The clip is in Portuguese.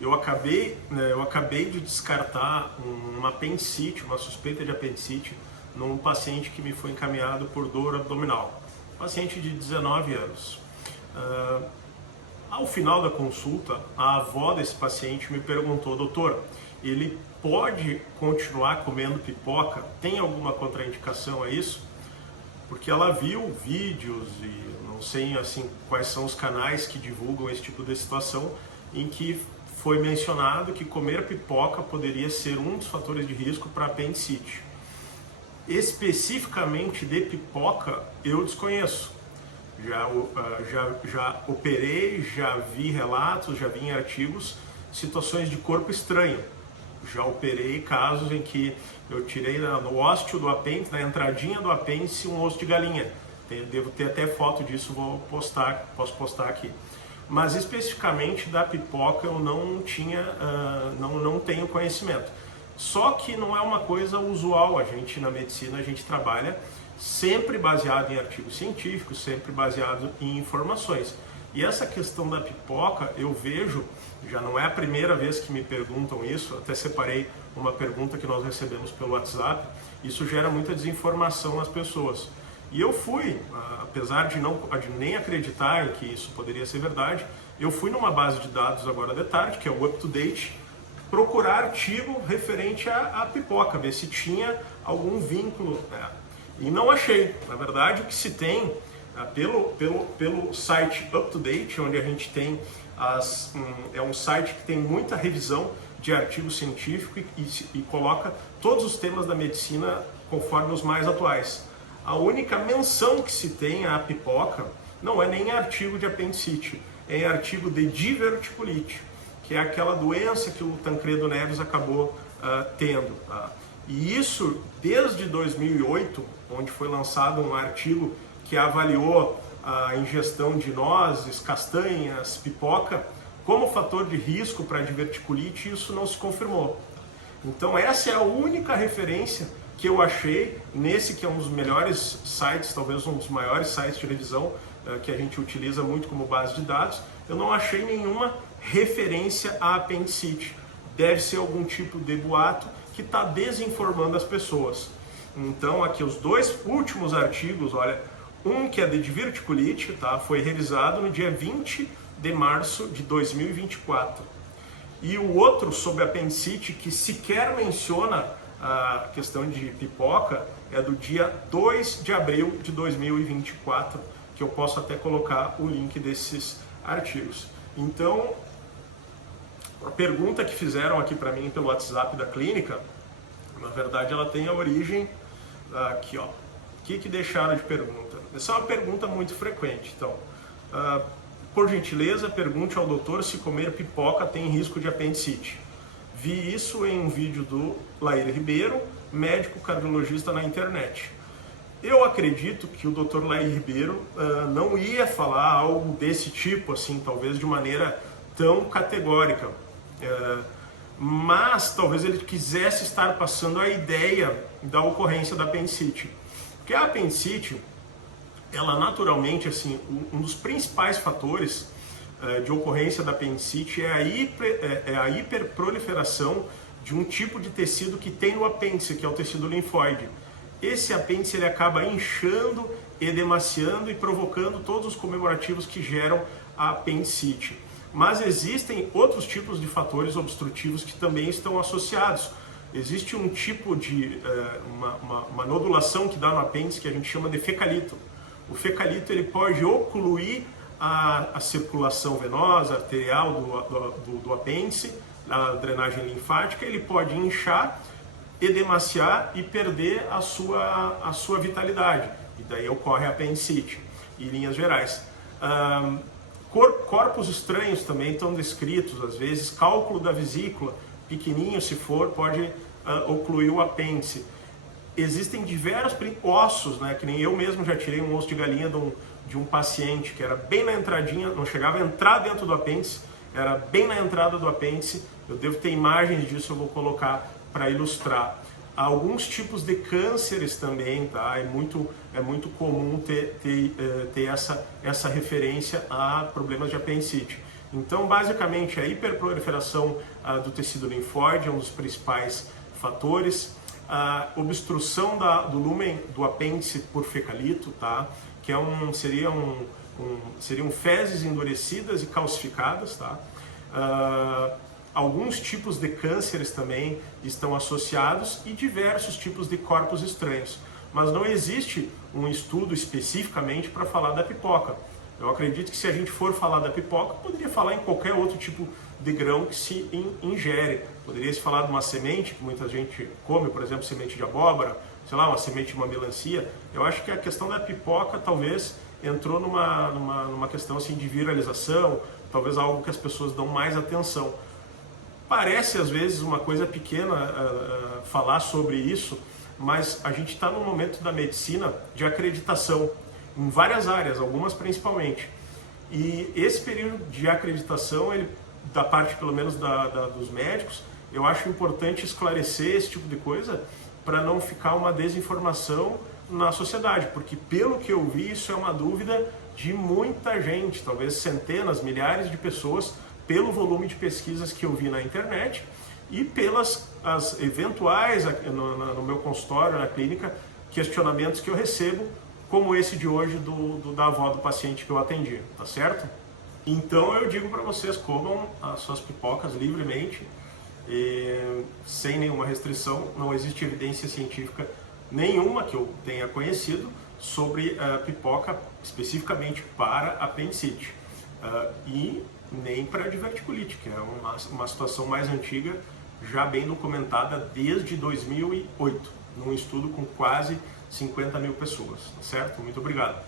eu acabei de descartar uma apendicite, uma suspeita de apendicite, num paciente que me foi encaminhado por dor abdominal. Paciente de 19 anos. Ao final da consulta, a avó desse paciente me perguntou: doutor, ele pode continuar comendo pipoca? Tem alguma contraindicação a isso? Porque ela viu vídeos e não sei assim quais são os canais que divulgam esse tipo de situação em que foi mencionado que comer pipoca poderia ser um dos fatores de risco para apendicite. Especificamente de pipoca, eu desconheço. Já operei, já vi relatos, já vi em artigos situações de corpo estranho. Já operei casos em que eu tirei no ósteo do apêndice, na entradinha do apêndice, um osso de galinha. Devo ter até foto disso, posso postar aqui. Mas especificamente da pipoca eu não tenho conhecimento. Só que não é uma coisa usual. A gente na medicina, a gente trabalha sempre baseado em artigos científicos, sempre baseado em informações. E essa questão da pipoca, eu vejo, já não é a primeira vez que me perguntam isso, até separei uma pergunta que nós recebemos pelo WhatsApp, isso gera muita desinformação nas pessoas. E eu fui, apesar de nem acreditar em que isso poderia ser verdade, eu fui numa base de dados agora de tarde, que é o UpToDate, procurar artigo referente à pipoca, ver se tinha algum vínculo, e não achei. Na verdade, o que se tem pelo site UpToDate, onde a gente tem é um site que tem muita revisão de artigo científico e coloca todos os temas da medicina conforme os mais atuais. A única menção que se tem à pipoca não é nem em artigo de apendicite, é em artigo de diverticulite, que é aquela doença que o Tancredo Neves acabou tendo. E isso desde 2008, onde foi lançado um artigo que avaliou a ingestão de nozes, castanhas, pipoca, como fator de risco para diverticulite, isso não se confirmou. Então essa é a única referência que eu achei nesse que é um dos melhores sites, talvez um dos maiores sites de revisão que a gente utiliza muito como base de dados. Eu não achei nenhuma referência à apendicite. Deve ser algum tipo de boato que está desinformando as pessoas. Então aqui os dois últimos artigos, olha, um que é de diverticulite, tá? Foi revisado no dia 20 de março de 2024. E o outro sobre apendicite, que sequer menciona a questão de pipoca, é do dia 2 de abril de 2024, que eu posso até colocar o link desses artigos. Então, a pergunta que fizeram aqui para mim pelo WhatsApp da clínica, na verdade ela tem a origem aqui, ó. O que deixaram de pergunta? Essa é uma pergunta muito frequente. Então, por gentileza, pergunte ao doutor se comer pipoca tem risco de apendicite. Vi isso em um vídeo do Lair Ribeiro, médico cardiologista na internet. Eu acredito que o Dr. Lair Ribeiro não ia falar algo desse tipo, assim, talvez de maneira tão categórica. Mas talvez ele quisesse estar passando a ideia da ocorrência da apendicite. Porque a apendicite, ela naturalmente, assim, um dos principais fatores de ocorrência da apendicite é a hiperproliferação de um tipo de tecido que tem no apêndice, que é o tecido linfóide. Esse apêndice ele acaba inchando, edemaciando e provocando todos os comemorativos que geram a apendicite. Mas existem outros tipos de fatores obstrutivos que também estão associados. Existe um tipo de uma nodulação que dá no apêndice que a gente chama de fecalito. O fecalito ele pode ocluir a circulação venosa, arterial do apêndice, a drenagem linfática, ele pode inchar, edemaciar e perder a sua vitalidade. E daí ocorre a apendicite, em linhas gerais. Corpos estranhos também estão descritos, às vezes cálculo da vesícula, pequenininho se for, pode ocluir o apêndice. Existem diversos ossos, né, que nem eu mesmo já tirei um osso de galinha de um paciente que era bem na entradinha, não chegava a entrar dentro do apêndice, era bem na entrada do apêndice. Eu devo ter imagens disso, eu vou colocar para ilustrar. Alguns tipos de cânceres também, tá? É muito comum ter essa referência a problemas de apendicite. Então, basicamente, a hiperproliferação do tecido linfóide é um dos principais fatores. A obstrução do lúmen do apêndice por fecalito, tá? Que seriam fezes endurecidas e calcificadas, tá? Alguns tipos de cânceres também estão associados e diversos tipos de corpos estranhos. Mas não existe um estudo especificamente para falar da pipoca. Eu acredito que se a gente for falar da pipoca, poderia falar em qualquer outro tipo de grão que se ingere. Poderia se falar de uma semente, que muita gente come, por exemplo, semente de abóbora, sei lá, uma semente de uma melancia. Eu acho que a questão da pipoca talvez entrou numa questão assim de viralização, talvez algo que as pessoas dão mais atenção. Parece às vezes uma coisa pequena falar sobre isso, mas a gente está num momento da medicina de acreditação em várias áreas, algumas principalmente. E esse período de acreditação, da parte pelo menos dos médicos, eu acho importante esclarecer esse tipo de coisa para não ficar uma desinformação na sociedade, porque pelo que eu vi, isso é uma dúvida de muita gente, talvez centenas, milhares de pessoas, pelo volume de pesquisas que eu vi na internet e pelas as eventuais no meu consultório, na clínica, questionamentos que eu recebo, como esse de hoje da avó do paciente que eu atendi, tá certo? Então eu digo para vocês, comam as suas pipocas livremente, sem nenhuma restrição. Não existe evidência científica nenhuma que eu tenha conhecido sobre a pipoca especificamente para apendicite e nem para diverticulite, que é uma situação mais antiga, já bem documentada desde 2008, num estudo com quase 50 mil pessoas, tá certo? Muito obrigado.